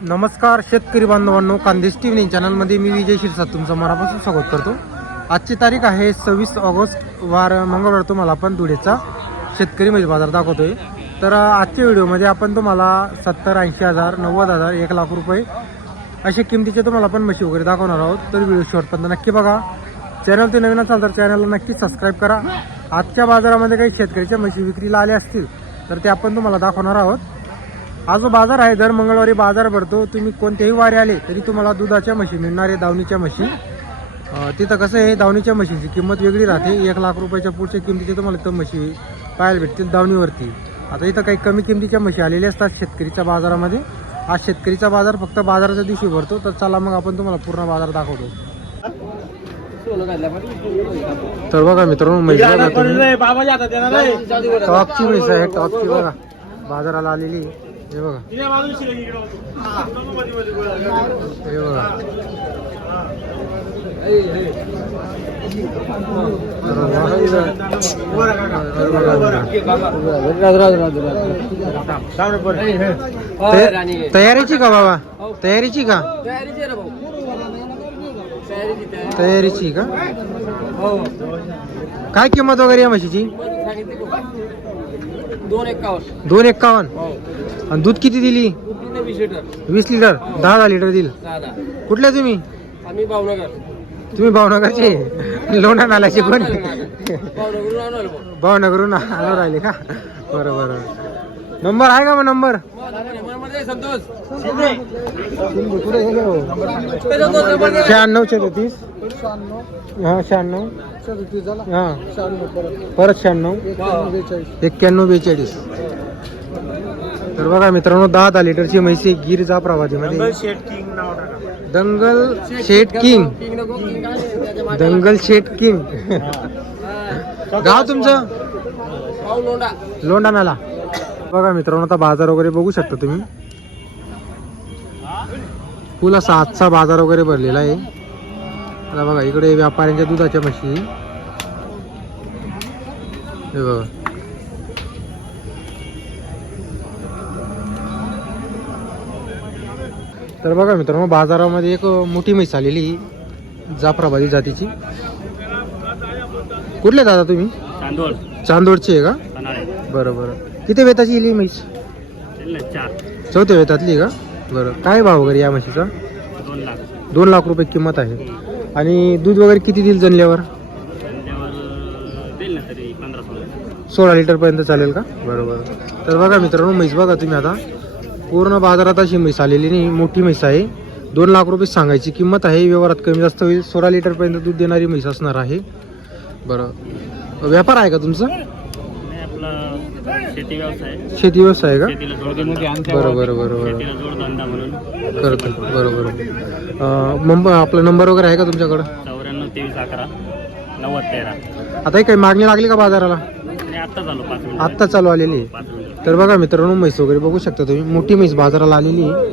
नमस्कार शेतकरी बांधवांनो कांदेश टी व्ही चॅनलमध्ये मी विजय शिरसाट तुमचं मनापासून स्वागत करतो. आजची तारीख आहे सव्वीस ऑगस्ट वार मंगळवार. तुम्हाला आपण धुळेचा शेतकरी म्हणजे बाजार दाखवतोय. तर आजच्या व्हिडिओमध्ये आपण तुम्हाला सत्तर ऐंशी हजार नव्वद हजार एक लाख रुपये अशा किमतीचे तुम्हाला आपण म्हशी वगैरे दाखवणार आहोत. तर व्हिडिओ शॉर्टपर्यंत नक्की बघा. चॅनल ते नवीन असाल तर चॅनलला नक्की सबस्क्राईब करा. आजच्या बाजारामध्ये काही शेतकऱ्याच्या म्हशी विक्रीला आल्या असतील तर ते आपण तुम्हाला दाखवणार आहोत. हा जो बाजार आहे दर मंगळवारी बाजार भरतो. तुम्ही कोणत्याही वारी आले तरी तुम्हाला दुधाच्या म्हशी मिळणार आहे दावणीच्या म्हशी. तिथं कसं आहे दावणीच्या म्हशीची किंमत वेगळी राहते. एक लाख रुपयाच्या पुढच्या किमतीचे तुम्हाला इथं म्हशी पाहायला भेटतील दावणीवरती. आता इथं काही कमी किमतीच्या म्हशी आलेल्या असतात शेतकरीच्या बाजारामध्ये. हा शेतकरीचा बाजार फक्त बाजाराच्या दिवशी भरतो. तर चला मग आपण तुम्हाला पूर्ण बाजार दाखवतो. तर बघा मित्रांनो म्हैस बघा तुम्ही. टॉपची म्हैस आहे टॉपची बघा. बाजाराला आलेली. हे बघा. हे बघा. तयारीची का बाबा? तयारीची का? तयारीची का? काय किंमत वगैरे या म्हशीची? दोन एकावन्न. दोन एक्कावन्न हो. आणि दूध किती दिली? वीस लिटर. वीस लिटर. दहा दहा लिटर दिल. कुठल्या तुम्ही? आम्ही भावनगर. तुम्ही भावनगरचे? लोणा नाल्याचे कोण? भावनगरून आणलो आलो. राहिले का? बरं बरं नंबर आहे का मग नंबर? संतोष. शहाण्णव छत्तीस हा शहाण्णव. हा. परत. शहाण्णव. एक्क्याण्णव बेचाळीस. तर बघा मित्रांनो दहा दहा लिटरची म्हैसी गिर जाफराबादीमध्ये दंगल शेट किंग दंगल शेट किंग. गाव तुमचं? लोंढा. नाला बघा मित्रांनो आता बाजार वगैरे बघू शकता तुम्ही. फुल असा आजचा बाजार वगैरे भरलेला आहे. आता बघा इकडे व्यापाऱ्यांच्या दुधाच्या म्हशी. हे बघा. तर बघा मित्रांनो बाजारामध्ये एक मोठी म्हैस आलेली जाफराबादी जातीची. कुठले दादा तुम्ही? चांदोडची आहे का? बरं बरं. किती वेताची येईल म्हैस? चौथ्या वेतातली का? बरं. काय भाव वगैरे या म्हशीचा? दोन लाख. रुपये किंमत आहे. आणि दूध वगैरे किती देईल जनल्यावर? सोळा लिटरपर्यंत चालेल का? बरोबर. तर बघा मित्रांनो म्हैस बघा तुम्ही आता. पूर्ण बाजारात अशी म्हैस आलेली नाही मोठी म्हैस आहे. दोन लाख रुपये सांगायची किंमत आहे व्यवहारात कमी जास्त होईल. सोळा लिटरपर्यंत दूध देणारी म्हैस असणार आहे. बरं. व्यापार आहे का तुमचा? आपला शेती व्यवसाय शेती व्यवसाय आहे का? शेतीला जोडधंदा बरं बरं बरं बरं शेतीला जोडधंदा म्हणून. करतो बरोबर. अं, आपला नंबर वगैरे आहे का तुमच्याकडं? चौऱ्याण्णव तेवीस अकरा नव्वद तेरा. आता काही मागणी लागली का बाजाराला? आणि आत्ता झालो पाच मिनिट. आत्ता चालू आलेली आहे. पाच मिनिट. तर बघा मित्रांनो म्हैस वगैरे बघू शकता तुम्ही. मोठी म्हैस बाजाराला आलेली आहे.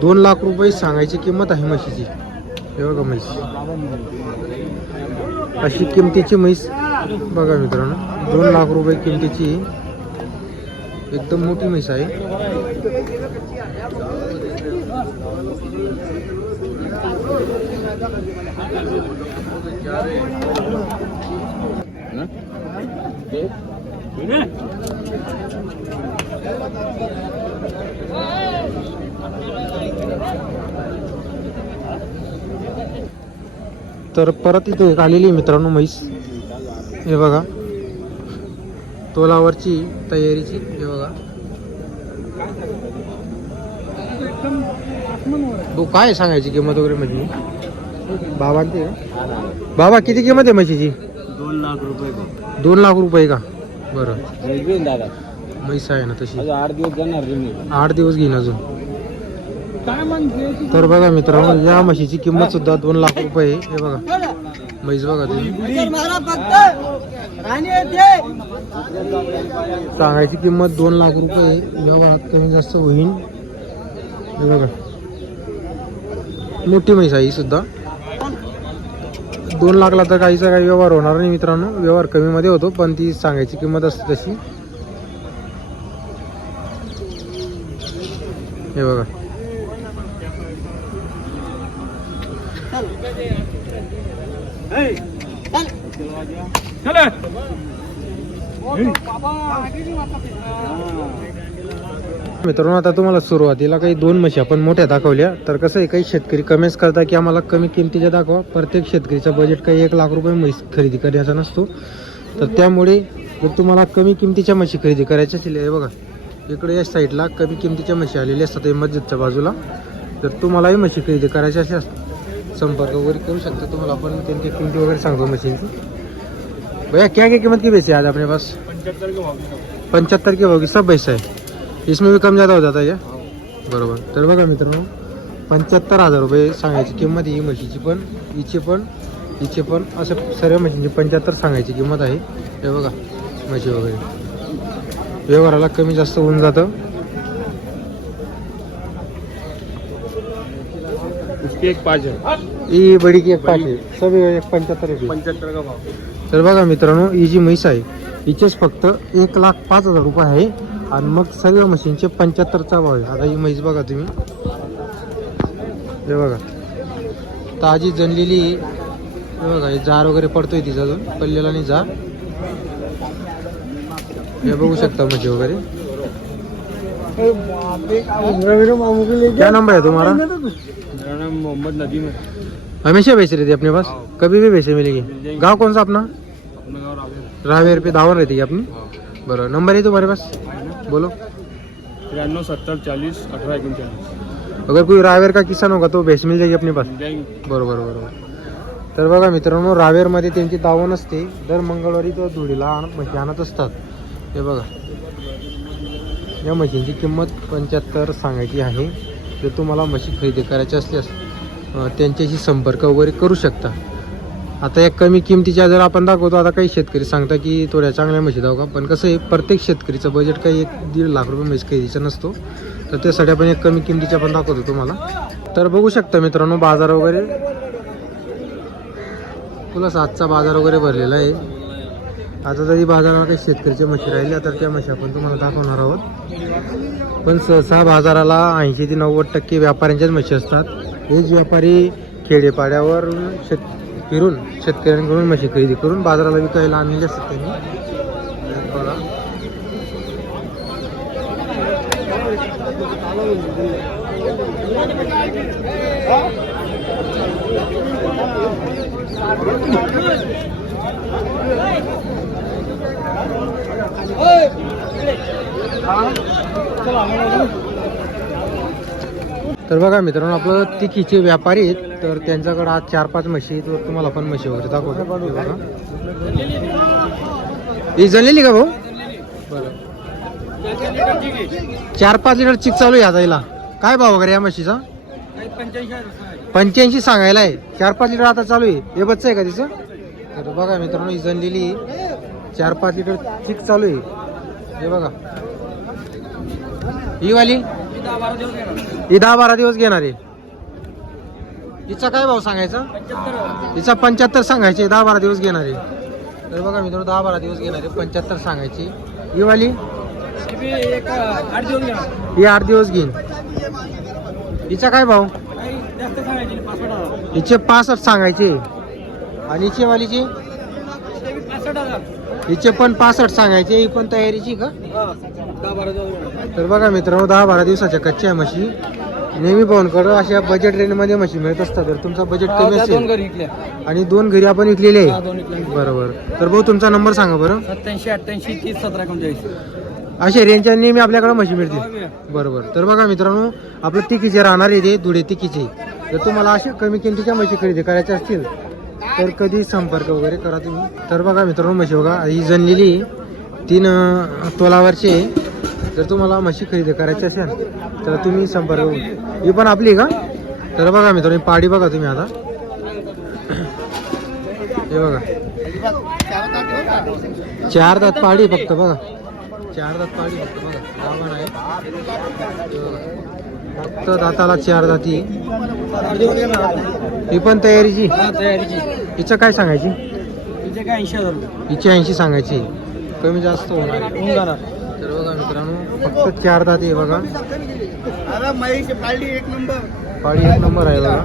दोन लाख रुपये सांगायची किंमत आहे म्हशीची. हे बघा म्हैस. अशी किमतीची म्हैस. बघा मित्रांनो दोन लाख रुपये किमतीची एकदम मोठी म्हैस आहे. तर परत इथे एक आलेली आहे मित्रांनो म्हैस. हे बघा. तोलावरची तयारीची हे बघा. भाऊ काय सांगायची किंमत वगैरे म्हशी बाबा ते का? बाबा किती किंमत आहे म्हशीची? दोन लाख रुपये दोन लाख रुपये का? बरं. दादा म्हैस आहे ना तशी. आठ दिवस जाणार आठ दिवस घेईन अजून. तर बघा मित्रांनो या म्हशीची किंमत सुद्धा दोन लाख रुपये आहे. हे बघा. म्हैस बघा तुम्ही. सांगायची किंमत दोन लाख रुपये व्यवहारात कमी जास्त होईल बघा. मोठी म्हैस आहे सुद्धा. दोन लाखला तर काहीचा काही व्यवहार होणार नाही मित्रांनो. व्यवहार कमीमध्ये होतो पण ती सांगायची किंमत असते तशी. हे बघा. Hey! मित्रांनो आता तुम्हाला सुरुवातीला काही दोन म्हशी आपण मोठ्या दाखवल्या. तर कसं आहे काही शेतकरी कमेंट्स करता की आम्हाला कमी किमतीच्या दाखवा. प्रत्येक शेतकरीचा बजेट काही एक लाख रुपये म्हैस खरेदी करण्याचा नसतो. तर त्यामुळे जर तुम्हाला कमी किमतीच्या म्हशी खरेदी करायच्या असतील हे बघा इकडे या साईडला कमी किमतीच्या म्हशी आलेल्या असतात मस्जिदच्या बाजूला. तर तुम्हालाही म्हशी खरेदी करायच्या असतात. संपर्क वगैरे करू शकता. तुम्हाला आपण त्यांची किमती वगैरे सांगतो मशीनची भैया क्या क्या कीमत की बेची आज अपने पास? पंच्याहत्तर के भाव की सब भैंस आहे इसमें भी कम ज़्यादा हो जाता है बरोबर. तर बघा मित्रांनो पंच्याहत्तर हजार रुपये सांगायची किंमत ही म्हशीची पण हिची पण हिची पण असं सर्व म्हशींची पंच्याहत्तर सांगायची किंमत आहे. हे बघा म्हशी वगैरे. व्यवहाराला कमी जास्त होऊन जातं. उसकी एक पाच है ही बडी की एक पाच आहे. सब एक पंच्याहत्तर रुपये. पंच्याहत्तर का भाव? तर बघा मित्रांनो ही जी म्हैस आहे हिचेच फक्त एक लाख पाच हजार रुपये आहे. आणि मग सर्व मशीनचे पंच्याहत्तरचा भाव आहे. आता ही म्हैस बघा तुम्ही. हे बघा. ताजी जनलेली हे बघा हे जार वगैरे पडतोय तिचा अजून. पडलेला नाही जार. हे बघू शकता म्हशी वगैरे. क्या नंबर है तुम्हारा? मेरा नाम मोहम्मद नदीम है। हमेशा बेच रही थी अपने पास? कभी भी बेचे मिलेगी। गाँव कौन सा अपना? अपना गाँव रावेर पे दावन रहती है अपनी? बरोबर नंबर है तुम्हारे पास? बोलो। तिरानवे सत्तर चालीस अठारह एकोणचाळीस अगर कोई रावेर का किसान होगा तो भैंस मिल जाएगी अपने पास? बरोबर बरोबर तर बघा मित्रांनो रावेरमध्ये त्यांची दावण असते. दर मंगळवारी तो धुळीला आण म्हशी आणत असतात. हे बघा. या मशीनची किंमत पंच्याहत्तर सांगायची आहे. जर तुम्हाला मशीन खरेदी करायची असल्यास त्यांच्याशी संपर्क वगैरे करू शकता. आता या कमी किमतीच्या जर आपण दाखवतो आता काही शेतकरी सांगता की थोड्या चांगल्या म्हशी दाखवा हो पण कसं आहे प्रत्येक शेतकरीचं बजेट काही एक दीड लाख रुपये म्हशी खरेदीचा नसतो. तर त्यासाठी आपण एक कमी किमतीच्या पण दाखवतो तुम्हाला. तर बघू शकता मित्रांनो बाजार वगैरे. प्लस आजचा बाजार वगैरे भरलेला आहे. आता तरी बाजारामध्ये काही शेतकरीच्या म्हशी राहिल्या तर त्या म्हशी आपण तुम्हाला दाखवणार आहोत. पण सहसा बाजाराला ऐंशी ते नव्वद टक्के व्यापाऱ्यांच्याच म्हशी असतात. हेच व्यापारी खेडेपाड्यावर शेत फिरून शेतकऱ्यांकडून म्हशी खरेदी करून बाजाराला विकायला आणलेले असतात त्यांनी. बघा. तर बघा मित्रांनो आपलं तिकीचे व्यापारी आहेत. तर त्यांच्याकडे आज चार पाच म्हशी आहेत. तुम्हाला पण म्हशी वगैरे दाखवतो बघा. ही जणलेली का भाऊ? बरं. चार पाच लिटर चिक चालू आहे आता हिला. काय भाव वगैरे या म्हशीचा? पंच्याऐंशी सांगायला आहे. चार पाच लिटर आता चालू आहे. हे बच्च आहे का तिचं? तर बघा मित्रांनो ही जणलेली चार पाच लिटर चिक चालू आहे. हे बघा. ही वाली? ही दहा बारा दिवस घेणार आहे. हिचा काय भाव सांगायचा? हिचा पंच्याहत्तर सांगायचे दहा बारा दिवस घेणार आहे. तर बघा मित्रांनो दहा बारा दिवस घेणार आहे पंच्याहत्तर सांगायची. ही वाली? ही आठ दिवस घेईन. हिचा काय भाव? हिचे पासष्ट सांगायचे. आणि हिचे वालीची? हिचे पण पासष्ट सांगायचे ही पण तयारीची का? तर बघा मित्रांनो दहा बारा दिवसाच्या कच्च्या म्हशी. नेहमी पाहूनकडं अशा बजेट रेंजमध्ये म्हशी मिळत असतात. तर तुमचा बजेट कमी असेल. आणि दोन घरी आपण विकलेले आहे. बरोबर. तर भाऊ तुमचा नंबर सांगा बरं. सत्याऐंशी अठ्ठ्याऐंशी तीस सतरा असे रेंजच्या नेहमी आपल्याकडे म्हशी मिळतील. बरोबर. तर बघा मित्रांनो आपलं तिकीचे राहणार आहे ते धुळे तिकीचे. जर तुम्हाला अशा कमी किमतीच्या म्हशी खरेदी करायच्या असतील तर कधी संपर्क वगैरे करा तुम्ही. तर बघा मित्रांनो म्हशी बघा ही जनलेली तीन तोलावरची आहे. जर तुम्हाला म्हशी खरेदी करायची असेल तर तुम्ही संपर्क ही पण आपली का? तर बघा मित्रांनो पाडी बघा तुम्ही आता. हे बघा. चार दात पाडी फक्त बघा. चार दात पाडी फक्त बघा. आहे. फक्त दाताला चार दाती ही पण तयारीची तयारीची हिचं काय सांगायची? हिची ऐंशी सांगायची. कमी जास्त होणार. आहे. होऊन जाणार. तर बघा मित्रांनो फक्त चार दाती आहे बघा. अरे एक नंबर. पाडी एक नंबर आहे बघा.